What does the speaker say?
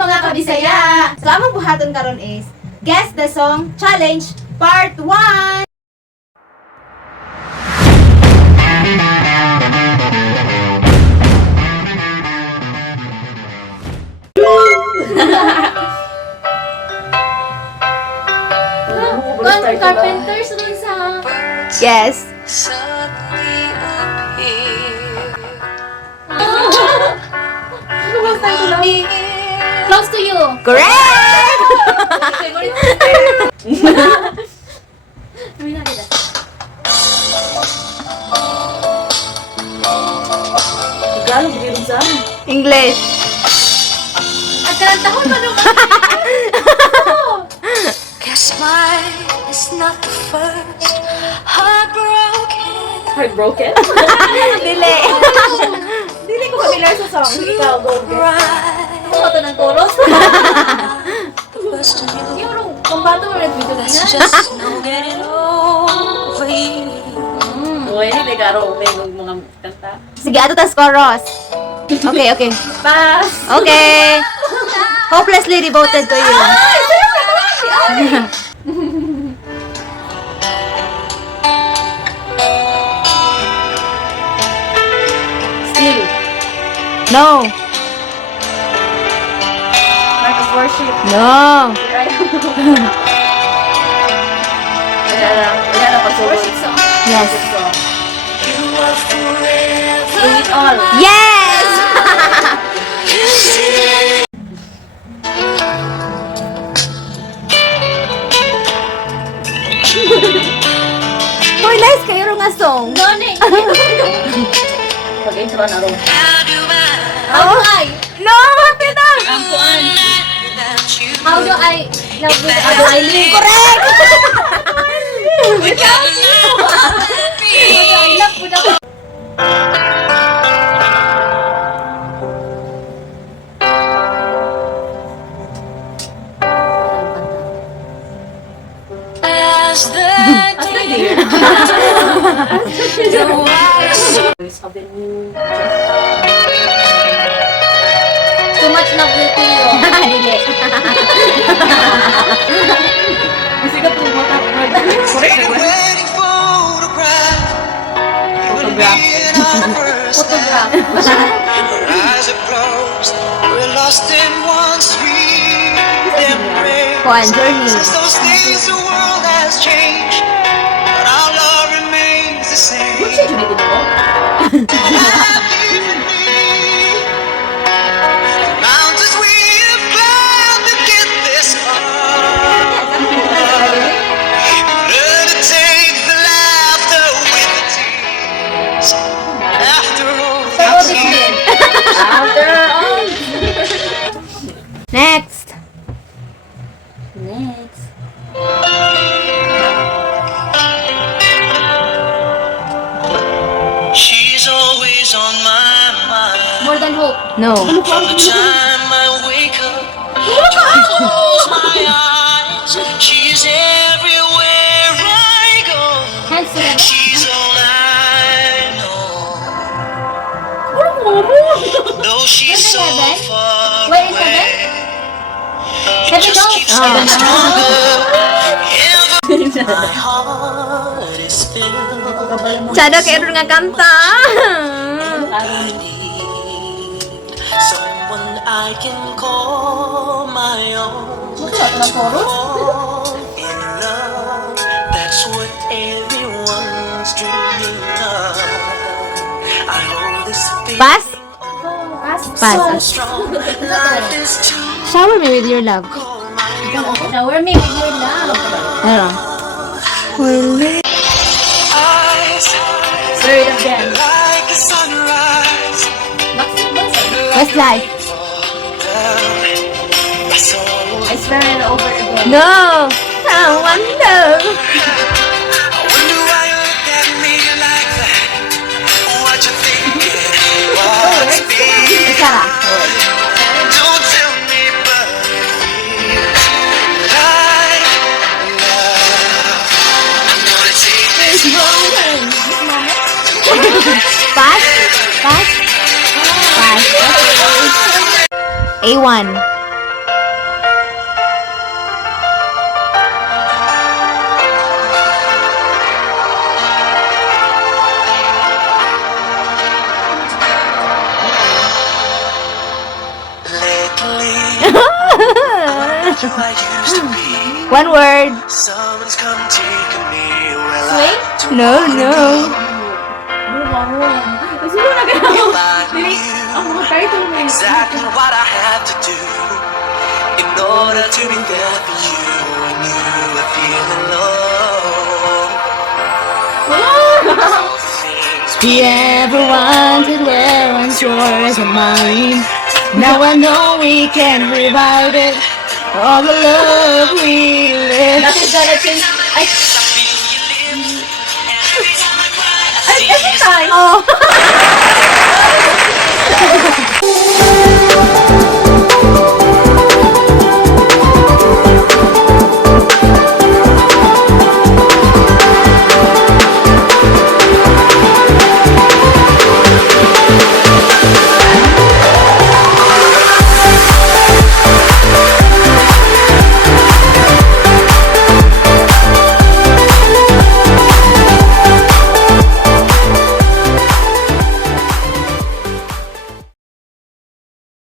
mga kabisaya! So among buhaton karon is Guess the Song Challenge Part 1! Carpenters rin sa... Yes. Close to you. Correct! Tagalog, hindi sa English. At karantahon pa naman. Guess mine is not the first heartbroken. Heartbroken? Dili. Dili ko familiar sa song. Ikaw, go. Ano ito ng chorus? Question you. Yung pambato mo rin dito Let's na. just no get it over you. Wenny, may karo. May mga kanta. Sige, ato tas chorus. Okay, okay. Pass! Okay. Hopelessly devoted to you. Still. No. Mark of worship. No. Wala na pasugod. Worship song. Yes. You are forever. Bring it all. Yes! Hoy, nice kayo nga song. Noni. Pag-intro na rin. How do I How do I? No, tita! Ang kuan. without you? How do I love you? How do I live? Correct! Without you. How do I love without... As the Dear. the wise Voice of the new. Too much love with you. Dili. Kasi ka po mo correct na ba? Photograph. Photograph. Kuan, journey. Since those days the world has changed, but our love remains the same. What's your name mo? Happy with me. The mountains we have climbed to get this far. Learn to take the laughter with the tears. After all, that's it. After all. Next. Next. She's always on my mind. More than hope. No. From the time I wake up, close my eyes. She's everywhere I go. Hands together. She's all I know. Though she's so Heaven? far Wait, in away, it Heaven just goes. keeps getting stronger. My heart is filled. Sada kayo nga kanta. I need someone I can call my own. Fall in love, that's what everyone's dreaming of. I hold this feeling Pass? so Pass. strong. Life is too Shower me with your love. cold, my Shower me with your love. Ano? eyes Third of them. like a sunrise. Westlife. My soul. I swear it over again. No. I wonder. I wonder why you look at me like that. What you thinking? What's been? Sarah. Don't tell me, but it feels like love. I'm gonna take this moment. Pass? Pass? Pass. A1. who I used to be. One word. Someone's come taking me where Swing? I don't No, wanna no. go. Siguro na If gano'n. I Ang knew mga title mo exactly what I had to do in order to be there for you when you were feeling low. All the things we ever wanted were once yours and mine. Now I know we can revive it. All the love we live. Nothing's gonna change. Ay, feel you live, and every time I cry, I see Every time. Oh.